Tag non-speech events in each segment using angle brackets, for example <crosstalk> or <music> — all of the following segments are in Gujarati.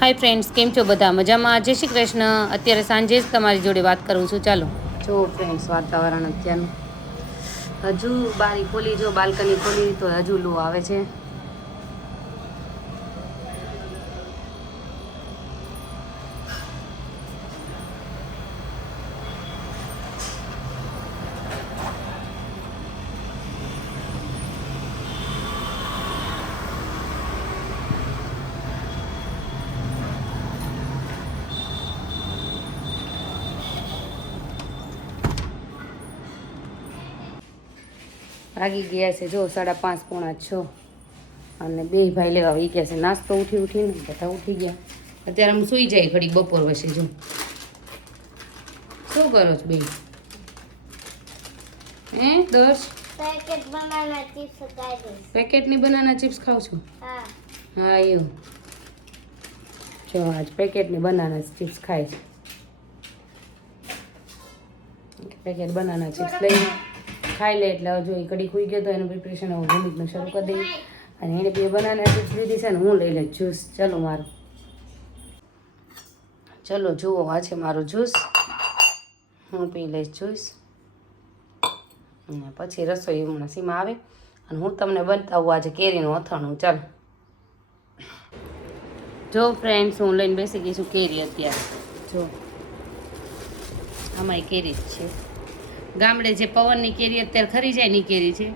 હાય ફ્રેન્ડ્સ કેમ છો બધા? મજામાં? જય શ્રી કૃષ્ણ. અત્યારે સાંજે જ તમારી જોડે વાત કરું છું. ચાલો. જો ફ્રેન્ડ્સ વાતાવરણ અત્યારનું. હજુ બારી ખોલી, જો બાલ્કની ખોલી, તો હજુ લો આવે છે. વાગી ગયા છે. જો સાડા પાંચ પોણા છ. અને બે ભાઈ લેવા આવી ગયા છે નાસ્તો ઉઠી ઉઠીને બધા ઉઠી ગયા. અત્યારે હું સૂઈ જાય ઘડી બપોર વસે જો. શું કરો છો બે હે દઈશ પેકેટની બનાના ચિપ્સ ખાવ છું? હા. હા એવું. જો આજ પેકેટની બનાના ચિપ્સ ખાય છે. પેકેટ બનાના ચિપ્સ લઈ ખાઈ લે એટલે હજુ એ કડી ખુઈ ગયો તો એનું પ્રિપરેશન હું ભૂમિકનું શરૂ કરી દઈ અને એને બે બનાવીને ચિપ્સ લીધી છે ને હું લઈ લઈશ જ્યુસ ચલો મારું. ચલો જુઓ, આ છે મારું જ્યુસ હું પી લઈશ જ્યુસ અને પછી રસોઈ હમણાં સીમાં આવે. અને હું તમને બતાવું આજે કેરીનું અથાણું. ચાલ. જો ફ્રેન્ડ્સ હું લઈને બેસી ગઈ છું કેરી અત્યારે. જો. આમાંય કેરી જ છે. ગામડે જે પવનની કેરી અત્યારે ખરી જાય ની કેરી છે.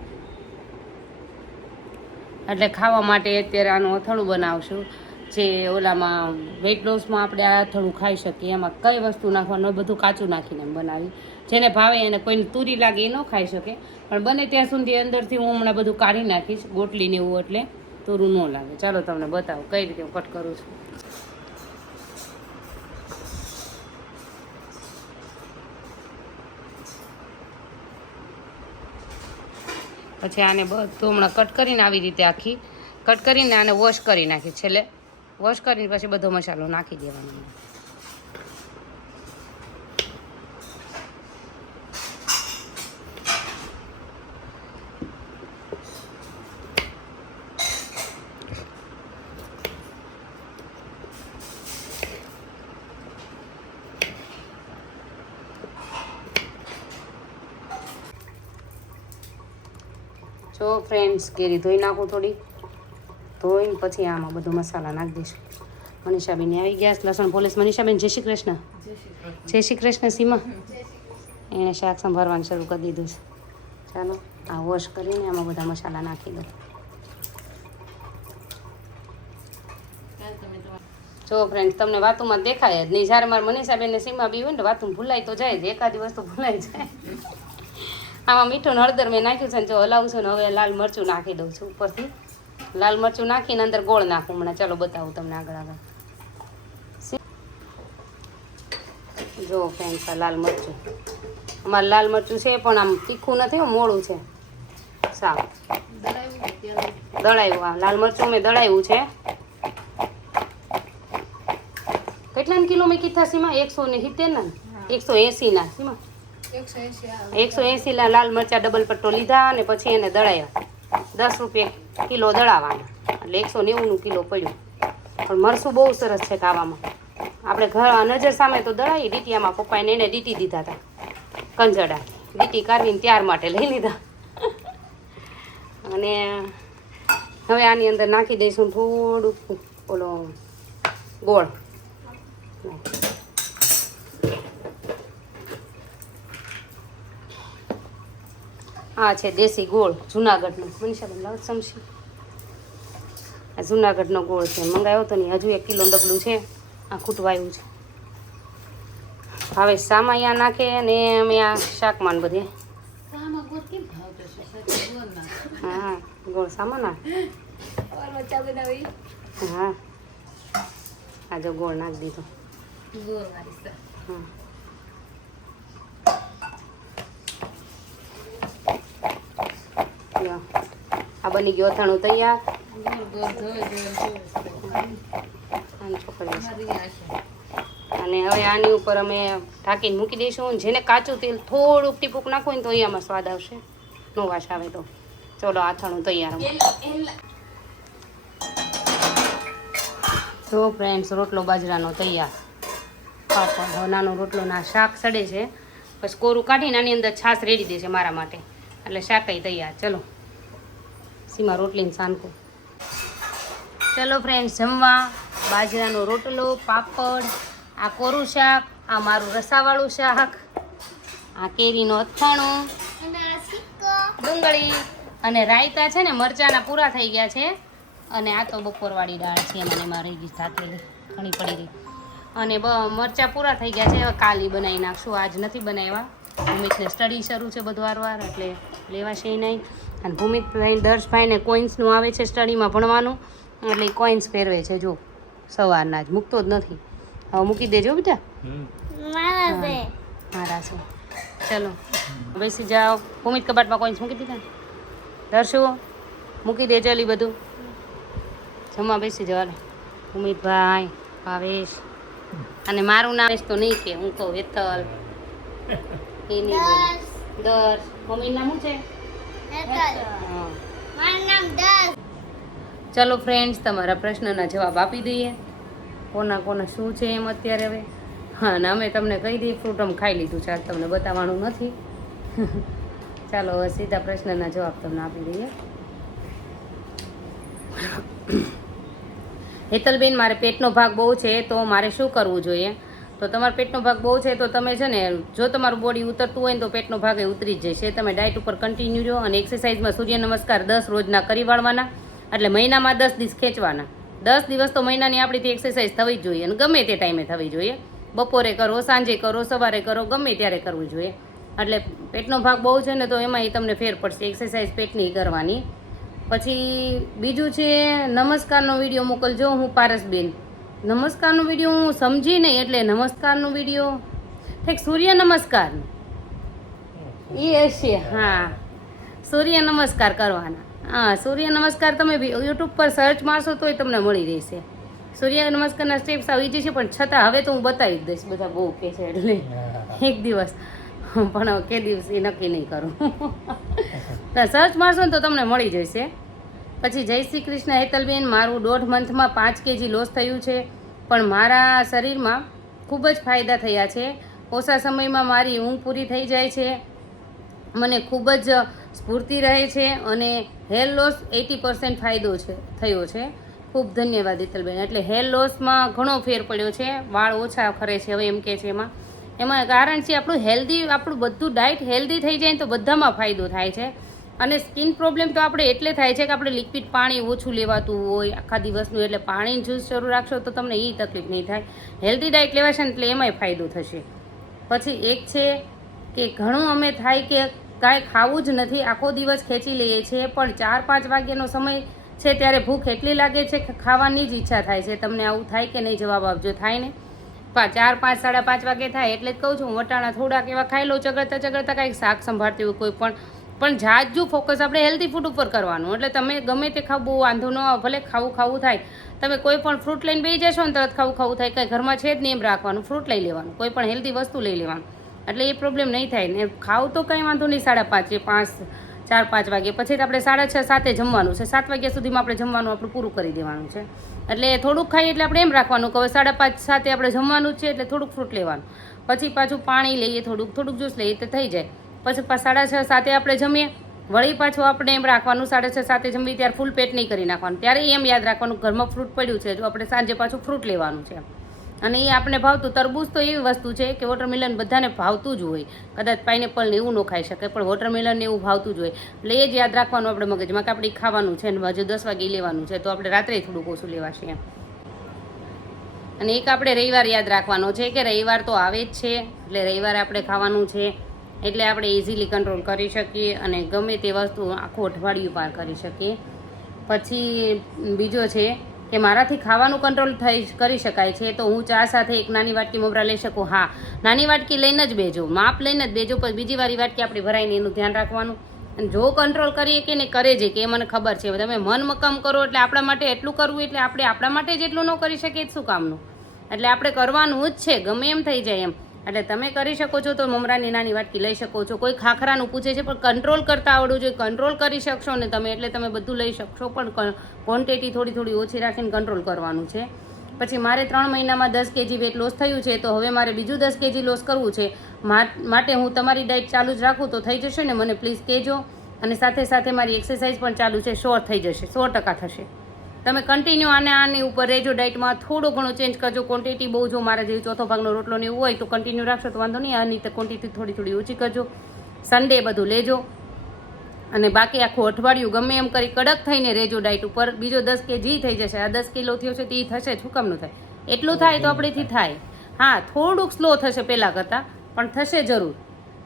એટલે ખાવા માટે અત્યારે આનું અથડું બનાવશું. જે ઓલામાં વેઇટ લોસમાં આપણે આ અથડું ખાઈ શકીએ. એમાં કઈ વસ્તુ નાખવાનું બધું કાચું નાખીને બનાવી. જેને ભાવે એને કોઈને તુરી લાગે એ ન ખાઈ શકે. પણ બને ત્યાં સુધી અંદરથી હું હમણાં બધું કાઢી નાખીશ. ગોટલીને એવું એટલે તુરું ન લાગે. ચાલો તમને બતાવું કઈ રીતે હું કટ કરું છું. પછી આને બધું હમણાં કટ કરીને આવી રીતે આખી. કટ કરીને આને વોશ કરી નાખી છેલ્લે. વોશ કરીને પછી બધો મસાલો નાખી દેવાનો. જો ફ્રેન્ડ્સ કેરી ધોઈ નાખું થોડી ધોઈને પછી આમાં બધો મસાલા નાખી દઈશું. મનીષાબેન આવી ગયા લસણ પોલીસ. મનીષાબેન, જય શ્રી કૃષ્ણ. જય શ્રી કૃષ્ણ, સીમા. એણે શાક સંભાળવાનું શરૂ કરી દીધું છે. ચાલો, આ વોશ કરીને આમાં બધા મસાલા નાખી દો જો ફ્રેન્ડ તમને વાતુમાં દેખાય જ નહીં. જ્યારે મારે મનીષાબેન ને સીમા બી હોય ને વાતું ભૂલાય તો જાય એકાદી વસ્તુ ભૂલાઈ જાય. આમાં મીઠું હળદર મેં નાખ્યું છે જો હલાવું છું ને હવે લાલ મરચું નાખી દઉં છું ઉપરથી. લાલ મરચું નાખીને અંદર ગોળ નાખું હમણાં. ચાલો બતાવું તમને આગળ આગળ. જો ફ્રેન્ડ્સ લાલ મરચું. અમારે લાલ મરચું છે પણ આમ તીખું નથી મોડું છે. સાવ દળાયું આ લાલ મરચું મેં દળાયું છે. કેટલા કિલો મેં કીધા સીમા? એકસો ને સિત્તેર ના? એકસો એંસી ના સીમા? એકસો એસી લાલ મરચા ડબલ પટ્ટો લીધા અને પછી એને દળાયા. દસ રૂપિયા કિલો દળાવવાના એટલે એકસો નેવુંનું કિલો પડ્યું. પણ મરસું બહુ સરસ છે ખાવામાં. આપણે ઘર નજર સામે તો દળાવી ડીટીયામાં પપ્પાએ એને ડીટી દીધા હતા. કંજડા. ડીટી કાઢીને ત્યાર માટે લઈ લીધા. અને હવે આની અંદર નાખી દઈશું થોડુંક ઓલો ગોળ. આ છે દેશી ગોળ જુનાગઢનો. મનીષાબેન લાવ સમશી. આ જુનાગઢનો ગોળ છે. મંગાવ્યો તો નહીં હજુ એક કિલો ડબલું છે. આ ખૂટવાયું છે. હવે સામા અહીંયા નાખે અને અમે આ શાકમાન બધે. હા ગોળ સામા ના. હા આજે ગોળ નાખી દીધો. હા લ્યો. આ બની ગયો અથાણું તૈયાર. અને હવે આની ઉપર અમે ઢાંકીને મૂકી દઈશું. જેને કાચું તેલ થોડુંક ટીપુક નાખવું ને તો અહીંયામાં સ્વાદ આવશે. નો વાસ આવે તો. ચલો અથાણું તૈયાર તો ફ્રેન્ડ્સ રોટલો બાજરાનો તૈયાર. નાનો રોટલોના શાક સડે છે. પછી કોરું કાઢીને આની અંદર છાશ રેડી દે છે મારા માટે. એટલે શાકય તૈયાર. ચલો. સીમા રોટલીને સાનકો ચલો ફ્રેન્ડ જમવા. બાજરાનો રોટલો પાપડ આ કોરું શાક આ મારું રસાવાળું શાક આ કેરીનો અથાણું ડુંગળી અને રાયતા છે ને મરચાના પૂરા થઈ ગયા છે. અને આ તો બપોરવાળી દાળ છે મને મારી ગઈ સાથેલી ઘણી પડી રહી. અને બ મરચાં પૂરા થઈ ગયા છે હવે કાલી બનાવી નાખશું. આજ નથી બનાવ્યા. ભૂમિતને સ્ટડી શરૂ છે બધું વાર એટલે લેવાશે નહીં. અને ભૂમિતભાઈ દર્શભાઈને કોઈન્સનું આવે છે સ્ટડીમાં ભણવાનું. એટલે કોઈન્સ પહેરવે છે જો. સવારના જ. મૂકતો જ નથી. હવે મૂકી દેજો બેટા. મારા છે. ચલો. બેસી જાઓ. ભૂમિત કબાટમાં કોઈન્સ મૂકી દીધા. ને દર્શુ મૂકી દેજો જલી બધું. જમવા બેસી જવાનું ભૂમિતભાઈ ભાવેશ. અને મારું નામ તો નહીં કે હું કહું હેતલ. <laughs> એની દર્શ. મમ્મીનું નામ શું છે? ચલો ફ્રેન્ડ્સ તમારા પ્રશ્નના જવાબ આપી દઈએ. કોના કોના શું છે એમ અત્યારે હવે? હા, અને અમે તમને કહી દઈએ ફ્રૂટ આમ ખાઈ લીધું છે તમને બતાવવાનું નથી. <laughs> ચાલો, હવે સીધા પ્રશ્નના જવાબ તમને આપી દઈએ. હેતલબેન, મારે પેટનો ભાગ બહુ છે, તો મારે શું કરવું જોઈએ? તો તમારો પેટનો ભાગ બહુ છે તો તમે છે ને, જો તમારું બોડી ઉતરતું હોય તો પેટનો ભાગ એ ઉતરી જ જશે તમે ડાયટ ઉપર કન્ટિન્યુ રહો અને એક્સરસાઇઝમાં સૂર્ય નમસ્કાર દસ રોજના કરી વાળવાના, એટલે મહિનામાં દસ દિવસ ખેંચવાના. દસ દિવસ તો મહિનાની આપણીથી એક્સરસાઇઝ થવી જ જોઈએ અને ગમે તે ટાઈમે થવી જોઈએ. બપોરે કરો, સાંજે કરો, સવારે કરો, ગમે ત્યારે કરવું જોઈએ. એટલે પેટનો ભાગ બહુ છે ને તો એમાં તમને ફેર પડશે એક્સરસાઇઝ પેટની કરવાની. પછી બીજું છે, નમસ્કારનો વીડિયો મોકલજો. હું પારસબેન. નમસ્કારનો વીડિયો હું સમજી નહીં એટલે નમસ્કારનો વીડિયો. ઠીક સૂર્ય નમસ્કાર. એ હશે હા. સૂર્ય નમસ્કાર કરવાના. હા સૂર્ય નમસ્કાર તમે યુટ્યુબ પર સર્ચ મારશો તોય તમને મળી રહેશે. સૂર્ય નમસ્કારના સ્ટેપ્સ આવી જશે પણ છતાં હવે તો હું બતાવી જ દઈશ બધા બહુ કે છે એટલે. એક દિવસ. પણ કે દિવસ એ નક્કી નહીં કરું. <laughs> સર્ચ મારશો ને તો તમને મળી જશે. પછી જય શ્રી કૃષ્ણ હેતલબેન, મારું દોઢ મંથમાં પાંચ કેજી લોસ થયું છે. પણ મારા શરીરમાં ખૂબ જ ફાયદા થયા છે. ઓછા સમયમાં મારી ઊંઘ પૂરી થઈ જાય છે. મને ખૂબ જ સ્ફૂર્તિ રહે છે અને હેર લોસ એટી પર્સન્ટ ફાયદો છે, થયો છે. ખૂબ ધન્યવાદ હિતલબેન. એટલે હેર લોસમાં ઘણો ફેર પડ્યો છે. વાળ ઓછા ખરે છે, હવે એમ કે છે એમાં. એમાં કારણ છે આપણું હેલ્ધી, આપણું બધું ડાયટ હેલ્ધી થઈ જાય તો બધામાં ફાયદો થાય છે. અને સ્કિન પ્રોબ્લેમ તો આપણે એટલે થાય છે કે આપણે લિક્વિડ પાણી ઓછું લેવાતું હોય, આખા દિવસનું એટલે પાણી જ્યુસ શરૂ રાખશો તો તમને એ તકલીફ નહીં થાય. હેલ્ધી ડાયટ લેવાશે એટલે એમાંય ફાયદો થશે. પછી એક છે કે ઘણું અમે થાય કે કાંઈ ખાવું જ નથી, આખો દિવસ ખેંચી લઈએ છીએ, પણ ચાર પાંચ વાગ્યાનો સમય છે ત્યારે ભૂખ એટલી લાગે છે કે ખાવાની જ ઈચ્છા થાય છે. તમને આવું થાય કે નહીં જવાબ આપજો, થાય ને? ચાર પાંચ, સાડા પાંચ વાગે થાય એટલે જ કહું છું વટાણા થોડાક એવા ખાઈ લઉં, ચગડતા ચગડતા કાંઈક શાક સંભાળતી હોય કોઈ પણ પણ જાજુ ફોકસ આપણે હેલ્ધી ફૂડ ઉપર કરવાનું. એટલે તમે ગમે તે ખાવ, બહુ વાંધો ન ભલે ખાવું ખાવું થાય. તમે કોઈ પણ ફ્રૂટ લઈને બેસી જશો ને તરત ખાવું ખાવું થાય. કંઈ ઘરમાં છે જ નહીં એમ રાખવાનું. ફ્રૂટ લઈ લેવાનું. કોઈ પણ હેલ્ધી વસ્તુ લઈ લેવાનું. એટલે એ પ્રોબ્લેમ નહીં થાય. ને ખાવ તો કંઈ વાંધો નહીં સાડા પાંચે, પાંચ, ચાર, પાંચ વાગે. પછી તો આપણે સાડા છ, સાતે જમવાનું છે. સાત વાગ્યા સુધીમાં આપણે જમવાનું આપણું પૂરું કરી દેવાનું છે. એટલે થોડુંક ખાઈએ એટલે આપણે એમ રાખવાનું કે હવે સાડા પાંચ, સાતે આપણે જમવાનું છે એટલે થોડુંક ફ્રૂટ લેવાનું. પછી પાછું પાણી લઈએ થોડુંક. થોડુંક જ્યુસ લઈએ તો થઈ જાય. પછી સાડા છ સાતે આપણે જમીએ. વળી પાછું આપણે એમ રાખવાનું, સાડા છ સાતે જમીએ ત્યારે ફૂલ પેટ નહીં કરી નાખવાનું. ત્યારે એમ યાદ રાખવાનું, ઘરમાં ફ્રૂટ પડ્યું છે, જો આપણે સાંજે પાછું ફ્રૂટ લેવાનું છે. અને એ આપણે ભાવતું, તરબૂચ તો એવી વસ્તુ છે કે વોટરમેલન બધાને ભાવતું જ હોય. કદાચ પાઇનેપલ ને એવું ન ખાઈ શકે, પણ વોટરમેલન એવું ભાવતું જ હોય. એટલે એ જ યાદ રાખવાનું આપણે મગજમાં, કે આપણે ખાવાનું છે ને હજુ દસ વાગે લેવાનું છે, તો આપણે રાત્રે થોડુંક ઓછું લેવાશે એમ. અને એક આપણે રવિવાર યાદ રાખવાનો છે કે રવિવાર તો આવે જ છે, એટલે રવિવારે આપણે ખાવાનું છે. એટલે આપણે ઇઝીલી કંટ્રોલ કરી શકીએ અને ગમે તે વસ્તુ આખું અઠવાડિયું પાર કરી શકીએ. પછી બીજો છે કે મારાથી ખાવાનું કંટ્રોલ થઈ કરી શકાય છે, તો હું ચા સાથે એક નાની વાટકી મમરા લઈ શકું. હા, નાની વાટકી લઈને જ બેજો, માપ લઈને જ બેજો પછી બીજી વારી વાટકી આપણી ભરાઈને એનું ધ્યાન રાખવાનું. અને જો કંટ્રોલ કરીએ કે ને કરે છે કે એ મને ખબર છે. તમે મન મક્કમ કરો એટલે આપણા માટે એટલું કરવું એટલે આપણે આપણા માટે જ એટલું ન કરી શકીએ શું કામનું? એટલે આપણે કરવાનું જ છે, ગમે એમ થઈ જાય એમ. એટલે તમે કરી શકો છો તો મમરાની નાની વાટકી લઈ શકો છો. કોઈ ખાખરાનું પૂછે છે, પણ કંટ્રોલ કરતા આવડવું જોઈએ. કંટ્રોલ કરી શકશો ને તમે, એટલે તમે બધું લઈ શકશો, પણ ક્વોન્ટિટી થોડી થોડી ઓછી રાખીને કંટ્રોલ કરવાનું છે. પછી મારે ત્રણ મહિનામાં દસ કેજી વેટ લોસ થયું છે, તો હવે મારે બીજું દસ કેજી લોસ કરવું છે. માટે હું તમારી ડાયટ ચાલુ જ રાખું તો થઈ જશે ને, મને પ્લીઝ કહેજો. અને સાથે સાથે મારી એક્સરસાઇઝ પણ ચાલુ છે સો થઈ જશે, સો ટકા થશે. તમે કન્ટિન્યુ આને આની ઉપર રહેજો ડાયટમાં થોડો ઘણો ચેન્જ કરજો. ક્વોન્ટિટી બહુ જો મારા જેવી ચોથો ભાગનો રોટલો ને એવું હોય તો કન્ટિન્યુ રાખશો, તો વાંધો નહીં. આની ક્વોન્ટિટી થોડી થોડી ઓછી કરજો. સન્ડે બધું લેજો. અને બાકી આખું અઠવાડિયું ગમે એમ કરી કડક થઈને રહેજો ડાયટ ઉપર. બીજો દસ કેજી થઈ જશે. આ દસ કિલો થયો છે તે એ થશે શું થાય? એટલું થાય તો આપણેથી થાય. હા, થોડુંક સ્લો થશે પહેલાં કરતાં, પણ થશે જરૂર.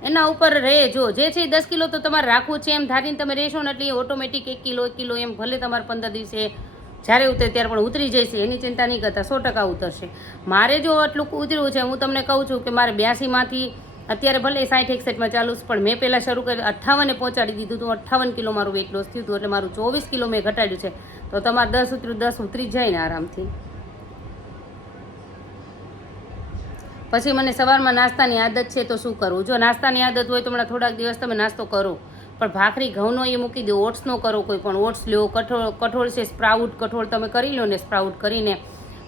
એના ઉપર રહેજો. જે છે દસ કિલો તો તમારે રાખવું છે. એમ ધારીને તમે રહેશો ને એટલે ઓટોમેટિક એક કિલો એક કિલો એમ ભલે તમારે પંદર દિવસે જ્યારે ઉતરે ત્યારે પણ ઉતરી જશે એની ચિંતા નહીં કરતા, સો ટકા ઉતરશે. મારે જો આટલું ઉતર્યું છે, હું તમને કહું છું કે મારે બ્યાસીમાંથી અત્યારે ભલે સાઠ એકસઠમાં ચાલુ છે, પણ મેં પહેલાં શરૂ કરી, અઠ્ઠાવને પહોંચાડી દીધું હતું અઠ્ઠાવન કિલો મારું વેટ લોસ થયું હતું, એટલે મારું ચોવીસ કિલો મેં ઘટાડ્યું છે. તો તમારે દસ ઉતર્યું, દસ ઉતરી જાય ને આરામથી. પછી મને સવારમાં નાસ્તાની આદત છે તો શું કરવું જો નાસ્તાની આદત હોય તો હમણાં થોડાક દિવસ તમે નાસ્તો કરો. પણ ભાખરી ઘઉંનો એ મૂકી દો ઓટ્સનો કરો કોઈ પણ. ઓટ્સ લો કઠોળ કઠોળ છે, સ્પ્રાઉટ કઠોળ તમે કરી લો ને સ્પ્રાઉટ કરીને.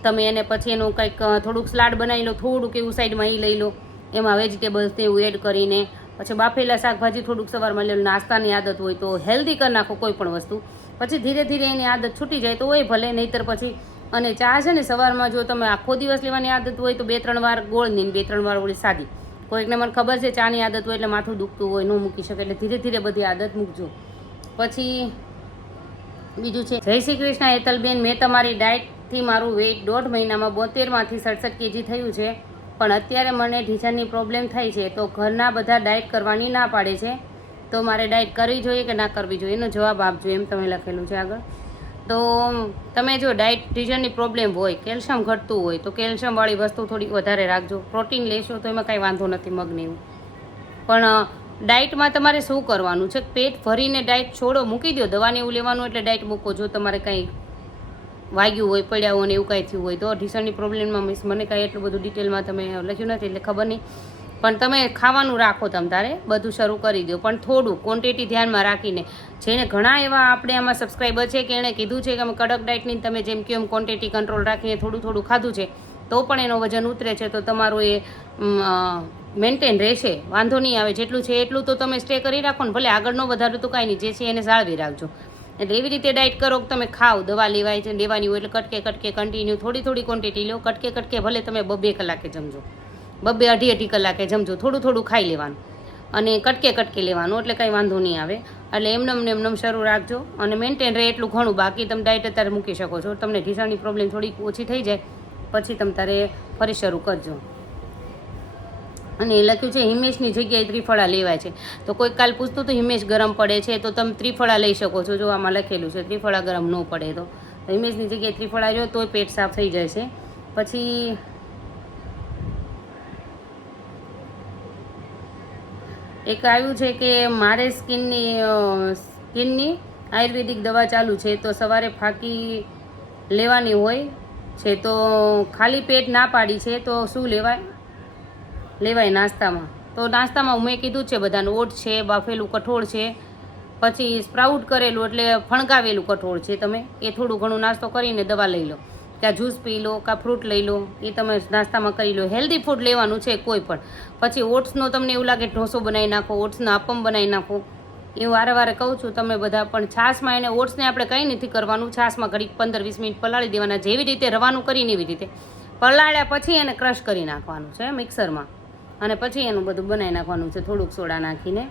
તમે એને પછી એનું કંઈક થોડુંક સલાડ બનાવી લો, થોડુંક એવું સાઈડમાં એ લઈ લો. એમાં વેજીટેબલ્સ ને એવું એડ કરીને. પછી બાફેલા શાકભાજી થોડુંક સવારમાં લો નાસ્તાની આદત હોય તો હેલ્ધી કરી નાખો કોઈ પણ વસ્તુ. પછી ધીરે ધીરે એની આદત છૂટી જાય તો હોય ભલે, નહીંતર પછી. અને ચા છે ને સવારમાં જો તમે આખો દિવસ લેવાની આદત હોય તો બે ત્રણ વાર ગોળ ને બે ત્રણ વાર ઓળી સાદી. કોઈકને મને ખબર છે ચાની આદત હોય એટલે માથું દુખતું હોય, ન મૂકી શકે, એટલે ધીરે ધીરે બધી આદત મૂકજો. પછી બીજું છે, જય શ્રી કૃષ્ણ હેતલબેન, મેં તમારી ડાયટથી મારું વેઇટ દોઢ મહિનામાં બોતેરમાંથી સડસઠ કેજી થયું છે, પણ અત્યારે મને ઢીંચણની પ્રોબ્લેમ થઈ છે, તો ઘરના બધા ડાયટ કરવાની ના પાડે છે, તો મારે ડાયટ કરવી જોઈએ કે ના કરવી જોઈએ? એનો જવાબ આપજો, એમ તમે લખેલું છે આગળ. તો તમે જો ડાયટ ઢીંચણની પ્રોબ્લેમ હોય કેલ્શિયમ ઘટતું હોય, તો કેલ્શિયમવાળી વસ્તુ થોડી વધારે રાખજો. પ્રોટીન લેશો તો એમાં કાંઈ વાંધો નથી મગને એવું. પણ ડાયટમાં તમારે શું કરવાનું છે? પેટ ભરીને ડાયટ છોડો, મૂકી દો દવાને એવું લેવાનું એટલે ડાયટ મૂકો. જો તમારે કંઈ વાગ્યું હોય, પડ્યા હોય ને એવું કાંઈ થયું હોય, તો ઢીસણની પ્રોબ્લેમમાં મીન્સ મને કાંઈ એટલું બધું ડિટેલમાં તમે લખ્યું નથી એટલે ખબર નહીં. પણ તમે ખાવાનું રાખો તમ તારે, બધું શરૂ કરી દો પણ થોડું ક્વોન્ટિટી ધ્યાનમાં રાખીને. જેને ઘણા એવા આપણે આમાં સબસ્ક્રાઈબર છે કે એણે કીધું છે કે અમે કડક ડાયટની તમે જેમ કે એમ ક્વોન્ટિટી કંટ્રોલ રાખીને થોડું થોડું ખાધું છે, તો પણ એનો વજન ઉતરે છે, તો તમારું એ મેન્ટેન રહેશે. વાંધો નહીં આવે. જેટલું છે એટલું તો તમે સ્ટે કરી રાખો ને. ભલે આગળનો વધારું તો કાંઈ નહીં. જે છે એને જાળવી રાખજો. એટલે એવી રીતે ડાયટ કરો કે તમે ખાઓ દવા લેવાય છે, લેવાની હોય એટલે કટકે કટકે કન્ટિન્યુ થોડી થોડી ક્વોન્ટિટી લો. કટકે કટકે ભલે તમે બબે કલાકે જમજો. બબે અઢી અઢી કલાકે જમજો, થોડું થોડું ખાઈ લેવાનું. અને કટકે કટકે લેવાનું, એટલે કંઈ વાંધો નહીં આવે. એટલે એમનેમ ને એમનેમ શરૂ રાખજો અને મેન્ટેન રહે એટલું ઘણું. બાકી તમે ડાયટ અત્યારે મૂકી શકો છો. તમને ઢીસાની પ્રોબ્લેમ થોડીક ઓછી થઈ જાય, પછી તમે તારે ફરી શરૂ કરજો. અને એ લખ્યું છે, હિમેશની જગ્યાએ ત્રિફળા લેવાય છે. તો કોઈ કાલ પૂછતું તો હિમેશ ગરમ પડે છે? તો તમે ત્રિફળા લઈ શકો છો. જો આમાં લખેલું છે, ત્રિફળા ગરમ ન પડે. તો હિમેશની જગ્યાએ ત્રિફળા જો, તોય પેટ સાફ થઈ જાય છે પછી એક આવ્યું છે કે મારે સ્કિનની સ્કિનની આયુર્વેદિક દવા ચાલુ છે તો સવારે ફાંકી લેવાની હોય છે તો ખાલી પેટ ના પાડી છે તો શું લેવાય? લેવાય નાસ્તામાં. તો નાસ્તામાં મેં કીધું છે બધાનું, ઓટ છે, બાફેલું કઠોળ છે, પછી સ્પ્રાઉટ કરેલું એટલે ફણગાવેલું કઠોળ છે તમે, એ થોડું ઘણું નાસ્તો કરીને દવા લઈ લો. કાં જ્યુસ પી લો, કાં ફ્રૂટ લઈ લો, એ તમે નાસ્તામાં કરી લો. હેલ્ધી ફૂડ લેવાનું છે કોઈ પણ. પછી ઓટ્સનો તમને એવું લાગે ઢોસો બનાવી નાખો, ઓટ્સનો આપમ બનાવી નાખો. એ વારે વારે કહું છું તમે બધા, પણ છાશમાં એને ઓટ્સને આપણે કંઈ નથી કરવાનું. છાશમાં ઘડીક પંદર વીસ મિનિટ પલાળી દેવાના, જેવી રીતે રવાનું કરીને એવી રીતે. પલાળ્યા પછી એને ક્રશ કરી નાખવાનું છે મિક્સરમાં. અને પછી એનું બધું બનાવી નાખવાનું છે, થોડુંક સોડા નાખીને.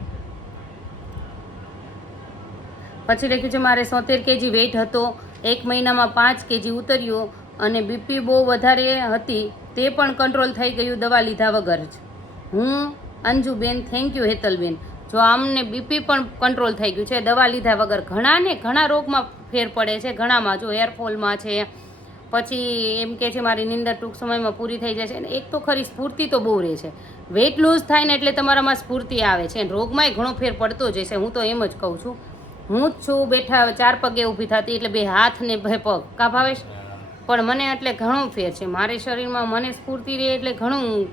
પછી લખ્યું છે, મારે સોતેર કેજી વેઇટ હતો, એક મહિનામાં પાંચ કેજી ઉતર્યો. અને બીપી બહુ વધારે હતી, તે પણ કંટ્રોલ થઈ ગયું દવા લીધા વગર જ. હું, અંજુબેન થેન્ક યુ હેતલબેન. જો આમને બીપી પણ કંટ્રોલ થઈ ગયું છે, દવા લીધા વગર ઘણાને ઘણા રોગમાં ફેર પડે છે, ઘણામાં. જો હેરફોલમાં છે, પછી એમ કે છે, મારી નિંદર ટૂંક સમયમાં પૂરી થઈ જશે અને એક તો ખરી સ્ફૂર્તિ તો બહુ રહે છે. વેઇટ લૂઝ થાય ને એટલે તમારામાં સ્ફૂર્તિ આવે છે રોગમાંય ઘણો ફેર પડતો જ છે હું તો એમ જ કહું છું. હું જ છું, બેઠા ચાર પગે ઊભી થતી, એટલે બે હાથ ને બે પગ. કા ભાવેશ? પણ મને એટલે ઘણો ફેર છે. મારે શરીરમાં મને સ્ફૂર્તિ રહે એટલે ઘણું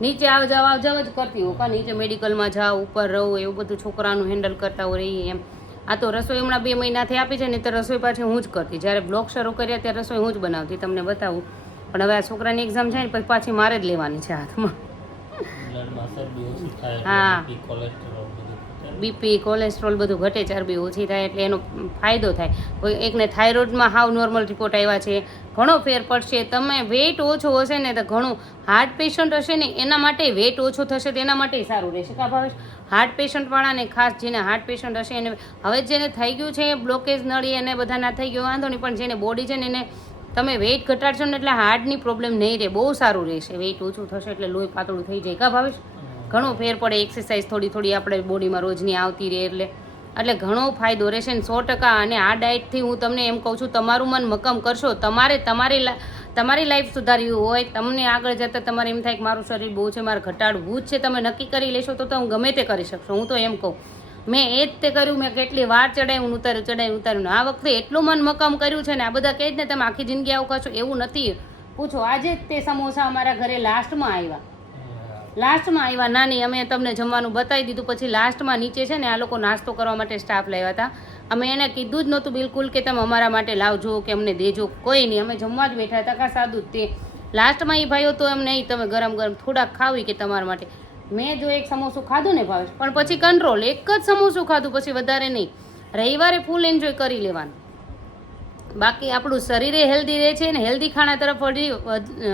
નીચે આવ જાવ આવ જાવ જ કરતી હોઉં. કા નીચે મેડિકલમાં જાઉં ઉપર રહું એવું બધું છોકરાનું હેન્ડલ કરતા હોય રહીએ એમ. આ તો રસોઈ હમણાં બે મહિનાથી આપી છે ને તો રસોઈ પાછી હું જ કરતી. જ્યારે બ્લોગ શરૂ કર્યા ત્યારે રસોઈ હું જ બનાવતી તમને બતાવું. પણ હવે આ છોકરાની એક્ઝામ છે ને પછી પાછી મારે જ લેવાની છે હાથમાં. હા. એટલે BP, કોલેસ્ટ્રોલ બધું ઘટે. બીપી, કોલેસ્ટ્રોલ બધું ઘટે, ચરબી ઓછી થાય એટલે એનો ફાયદો થાય. કોઈ એકને થાઇરોઇડમાં હાવ નોર્મલ રિપોર્ટ આવ્યા છે. ઘણો ફેર પડશે. તમે વેઇટ ઓછો હશે ને તો ઘણું હાર્ટ પેશન્ટ હશે ને એના માટે વેઇટ ઓછો થશે તેના માટે સારું રહેશે. કા ભાવેશ? હાર્ટ પેશન્ટવાળાને ખાસ જેને હાર્ટ પેશન્ટ હશે એને હવે જેને થઈ ગયું છે બ્લોકેજ નળી એને બધા ના થઈ ગયો, વાંધો નહીં. પણ જેને બોડી છે ને એને તમે વેઇટ ઘટાડશો ને એટલે હાર્ટની પ્રોબ્લેમ નહીં રહે. બહુ સારું રહેશે. વેઇટ ઓછું થશે એટલે લોહી પાતળું થઈ જાય. કા ભાવેશ? ઘણો ફેર પડે એક્સરસાઇઝ થોડી થોડી આપણે બોડીમાં રોજની આવતી રહે એટલે. એટલે ઘણો ફાયદો રહેશે ને સો ટકા અને આ ડાયટથી હું તમને એમ કહું છું, તમારું મન મક્કમ કરશો. તમારે તમારી તમારી લાઈફ સુધારવી હોય, તમને આગળ જતાં તમારે એમ થાય કે મારું શરીર બહુ છે, મારે ઘટાડવું જ છે, તમે નક્કી કરી લેશો તો હું ગમે તે કરી શકશો, હું તો એમ કહું. મેં એ જ તે કર્યું, મેં કેટલી વાર ચડાવ્યું ઉતાર્યું ચડાવ્યું ઉતાર્યું આ વખતે એટલું મન મક્કમ કર્યું છે ને, આ બધા કહે જ ને, તમે આખી જિંદગી આવું કરશો એવું નથી. પૂછો, આજે જ તે સમોસા અમારા ઘરે લાસ્ટમાં આવ્યા. લાસ્ટમાં આવ્યા નાની, અમે તમને જમવાનું બતાવી દીધું, પછી લાસ્ટમાં નીચે છે ને આ લોકો નાસ્તો કરવા માટે સ્ટાફ લાવ્યા હતા. અમે એને કીધું જ નહોતું બિલકુલ કે તમે અમારા માટે લાવજો, કે અમને દેજો, કોઈ નહીં. અમે જમવા જ બેઠા હતા, કાં સાદું જ તે. લાસ્ટમાં એ ભાઈઓ તો એમ નહીં, તમે ગરમ ગરમ થોડાક ખાવી કે તમારા માટે. મેં જો એક સમોસું ખાધું ને ભાવેશ, પણ પછી કંટ્રોલ એક જ સમોસું ખાધું, પછી વધારે નહીં. રવિવારે ફૂલ એન્જોય કરી લેવાનું. બાકી આપણું શરીરે હેલ્ધી રહે છે ને હેલ્ધી ખાણા તરફ વધી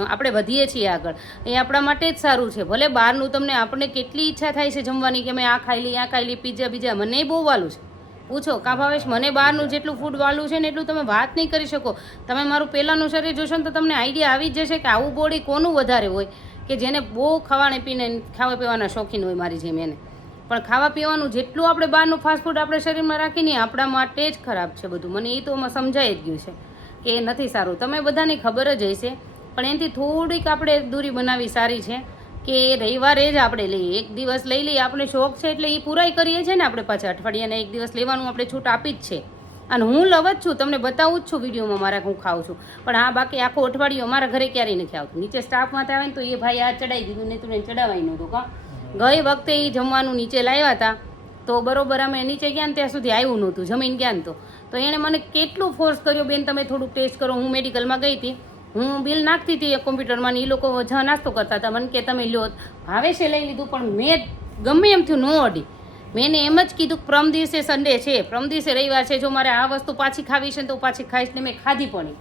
આપણે વધીએ છીએ આગળ. એ આપણા માટે જ સારું છે. ભલે બહારનું તમને આપણને કેટલી ઈચ્છા થાય છે જમવાની કે મેં આ ખાઈ લઈ આ ખાઈ લી પીઝા બીજા મને બહુ વાલું છે. પૂછો, કા ભાવેશ, મને બહારનું જેટલું ફૂડ વાલું છે ને એટલું તમે વાત નહીં કરી શકો. તમે મારું પહેલાંનું શરીર જોશો ને તો તમને આઈડિયા આવી જ જશે કે આવું બોડી કોનું વધારે હોય? કે જેને બહુ ખાવાને પીને ખાવા પીવાના શોખીન હોય મારી જેમ એને. પણ ખાવા પીવાનું જેટલું આપણે બહારનું ફાસ્ટફૂડ આપણે શરીરમાં રાખીને આપણા માટે જ ખરાબ છે બધું. મને એ તો સમજાઈ જ ગયું છે કે એ નથી સારું. તમે બધાને ખબર જ હશે, પણ એનાથી થોડીક આપણે દૂરી બનાવી સારી છે કે રવિવારે જ આપણે લઈએ. એક દિવસ લઈ લઈએ આપણે શોખ છે એટલે એ પૂરાય કરીએ છીએ ને આપણે પાછા અઠવાડિયાને એક દિવસ લેવાનું આપણે છૂટ આપી જ છે. અને હું લવ જ છું, તમને બતાવું જ છું વિડીયોમાં મારા હું ખાઉં છું. પણ આ બાકી આખો અઠવાડિયું અમારા ઘરે ક્યારેય નથી આવતું. નીચે સ્ટાફમાં આવે ને તો એ ભાઈ આ ચડાવી દીધું ને તું ચડાવાય નહોતું કા? ગઈ વખતે એ જમવાનું નીચે લાવ્યા હતા. તો બરોબર અમે નીચે ગયા ને ત્યાં સુધી આવ્યું નહોતું જમીન ગયા ને તો. તો એણે મને કેટલું ફોર્સ કર્યો બેન તમે થોડુંક ટેસ્ટ કરો હું મેડિકલમાં ગઈ હતી. હું બિલ નાખતી હતી એ કોમ્પ્યુટરમાં ને એ લોકો જ નાસ્તો કરતા હતા. મને કે તમે લ્યો ભાવે છે લઈ લીધું પણ મેં ગમે એમ થયું ન અડી. મેં એમ જ કીધું કે પ્રમ દિવસે સન્ડે છે. પ્રમ દિવસે રવિવાર છે. જો મારે આ વસ્તુ પાછી ખાવી છે તો પાછી ખાઈશ ને મેં ખાધી પણ.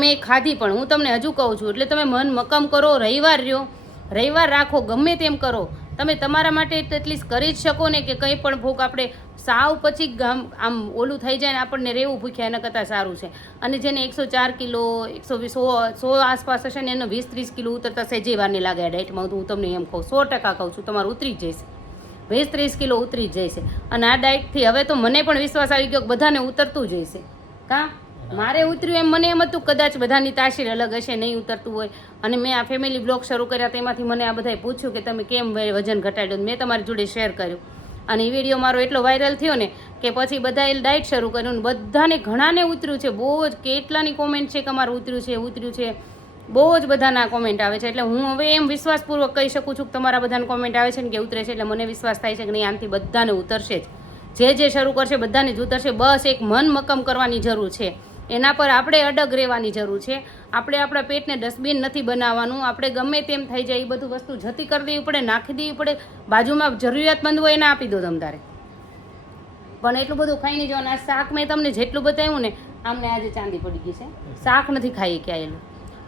મેં ખાધી પણ. હું તમને હજુ કહું છું એટલે તમે મન મક્કમ કરો રવિવાર રહ્યો. રવિવાર રાખો, ગમે તેમ કરો. તમે તમારા માટે એટલીસ્ટ કરી જ શકો ને કે કંઈ પણ ભૂખ આપણે સાવ પછી આમ ઓલું થઈ જાય ને આપણને રહેવું ભૂખ્યા, એના કરતાં સારું છે. અને જેને એકસો ચાર કિલો, એકસો વીસ સો સો આસપાસ હશે ને એનો વીસ ત્રીસ કિલો ઉતરતા સહેજે વાર લાગે ડાયટમાં હું તમને એમ કહું, સો ટકા કહું છું, તમારું ઉતરી જ જશે. વીસ ત્રીસ કિલો ઉતરી જ જશે. અને આ ડાયટથી હવે તો મને પણ વિશ્વાસ આવી ગયો કે બધાને ઉતરતું જ હશે. કાં? મારે ઉતર્યું એમ, મને એમ હતું કદાચ બધાની તાસીર અલગ હશે, નહીં ઉતરતું હોય. અને મેં આ ફેમિલી બ્લોગ શરૂ કર્યા તેમાંથી મને આ બધાએ પૂછ્યું કે તમે કેમ વજન ઘટાડ્યું મેં તમારી જોડે શેર કર્યું. અને એ વીડિયો મારો એટલો વાયરલ થયો ને કે પછી બધાએ ડાયટ શરૂ કર્યું ને બધાને ઘણાને ઉતર્યું છે. બહુ જ કેટલાની કોમેન્ટ છે કે અમારું ઉતર્યું છે ઉતર્યું છે. બહુ જ બધાના કોમેન્ટ આવે છે. એટલે હું હવે એમ વિશ્વાસપૂર્વક કહી શકું છું કે તમારા બધાને કોમેન્ટ આવે છે ને કે ઉતરે છે એટલે મને વિશ્વાસ થાય છે કે નહીં આમથી બધાને ઉતરશે જ. જે જે શરૂ કરશે બધાને જ ઉતરશે. બસ એક મન મક્કમ કરવાની જરૂર છે. એના પર આપણે અડગ રહેવાની જરૂર છે. આપણે આપણા પેટને ડસ્ટબિન નથી બનાવવાનું. આપણે ગમે તેમ થઈ જાય એ બધું વસ્તુ જતી કરી દેવી પડે, નાખી દેવી પડે. બાજુમાં જરૂરિયાતમંદ હોય એને આપી દો તમ તારે. પણ એટલું બધું ખાઈ નહીં જવાનું આ શાક મેં તમને જેટલું બતાવ્યું ને, આમને આજે ચાંદી પડી ગઈ છે. શાક નથી ખાઈ ક્યાં એનું.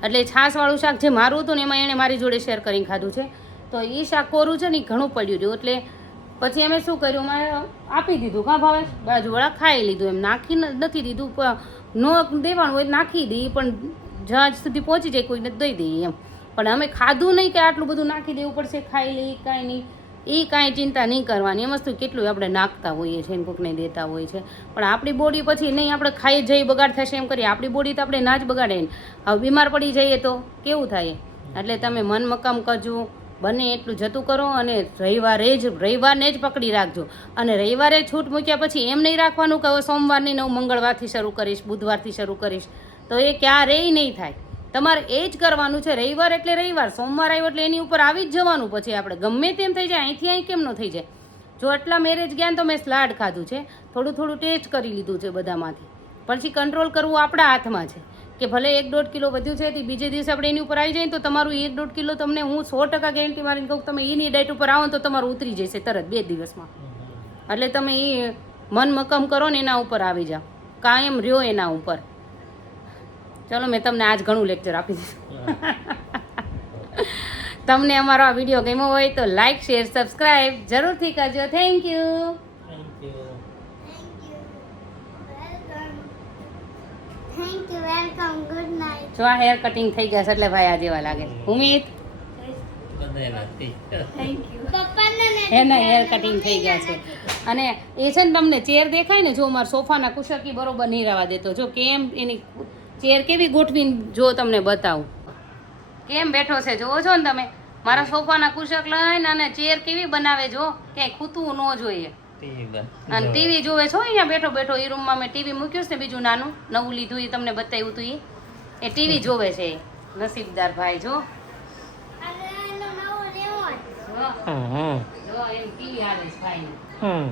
એટલે છાશવાળું શાક જે મારું હતું ને, એમાં એણે મારી જોડે શેર કરીને ખાધું છે. તો એ શાક કોરું છે ને ઘણું પડ્યું રહ્યું એટલે પછી અમે શું કર્યું? અમે આપી દીધું કાં ભાવે બાજુવાળા ખાઈ લીધું એમ. નાખી નથી દીધું પણ ન દેવાનું હોય નાખી દઈએ પણ જહાજ સુધી પહોંચી જાય, કોઈને દઈ દઈએ એમ. પણ અમે ખાધું નહીં કે આટલું બધું નાખી દેવું પડશે, ખાઈ લઈ કાંઈ નહીં. એ કાંઈ ચિંતા નહીં કરવાની. એમ શું કેટલું આપણે નાખતા હોઈએ છીએ કોકને દેતા હોઈએ છે પણ આપણી બોડી પછી નહીં, આપણે ખાઈ જઈ બગાડ થશે એમ કરીએ. આપણી બોડી તો આપણે ના જ બગાડે હવે બીમાર પડી જઈએ તો કેવું થાય? એટલે તમે મન મકામ કરજો. બને એટલું જતું કરો અને રવિવારે જ, રવિવારને જ પકડી રાખજો. અને રવિવારે છૂટ મૂક્યા પછી એમ નહીં રાખવાનું કે હવે સોમવારની હું મંગળવારથી શરૂ કરીશ, બુધવારથી શરૂ કરીશ. તો એ ક્યારેય નહીં થાય. તમારે એ જ કરવાનું છે, રવિવાર એટલે રવિવાર, સોમવાર આવ્યો એટલે એની ઉપર આવી જ જવાનું પછી આપણે. ગમે તેમ થઈ જાય, અહીંથી અહીં કેમ ન થઈ જાય? જો આટલા મેરેજ ગયા તો મેં સ્લાડ ખાધું છે. થોડું થોડું ટેસ્ટ કરી લીધું છે બધામાંથી. પછી કંટ્રોલ કરવું આપણા હાથમાં છે. કે ભલે એક દોઢ કિલો વધ્યું છે તે બીજે દિવસે આપણે એની ઉપર આવી ને તો તમારું એક દોઢ કિલો તમને હું સો ટકા ગેરંટી મારીને કહું તમે એની ડાયટ ઉપર આવો તો તમારું ઉતરી જશે તરત બે દિવસમાં. એટલે તમે એ મન મક્કમ કરો ને એના ઉપર આવી જાઓ. કાયમ રહ્યો એના ઉપર. ચલો, મેં તમને આજ ઘણું લેક્ચર આપી દીધું. તમને અમારો આ વીડિયો ગમ્યો હોય તો લાઈક શેર સબસ્ક્રાઈબ જરૂરથી કરજો. Thank you thank you thank you welcome good night જો આ હેર કટિંગ થઈ ગયા છે એટલે ભાઈ આ જેવા લાગે ઉમિત એના હેર કટિંગ થઈ ગયા છે. અને એ છે ને તમને ચેર દેખાય ને જો મારા સોફાના કુશકી બરોબર નહીં રહેવા દેતો. જો કેમ એની ચેર કેવી ગોઠવીને જો તમને બતાવું. કેમ બેઠો છે? જોવો છો ને તમે? મારા સોફાના કુશક લઈને અને ચેર કેવી બનાવે જો? ક્યાંય ખૂતવું ન જોઈએ. અને ટીવી જોવે છો અહીંયા બેઠો બેઠો એ રૂમમાં મેં ટીવી મૂક્યું છે ને બીજું નાનું નવું લીધું એ તમને બતાવ્યું હતું એ એ ટીવી જોવે છે એ. નસીબદાર ભાઈ જો. એમ ટીવી આવે છે ભાઈ હમ.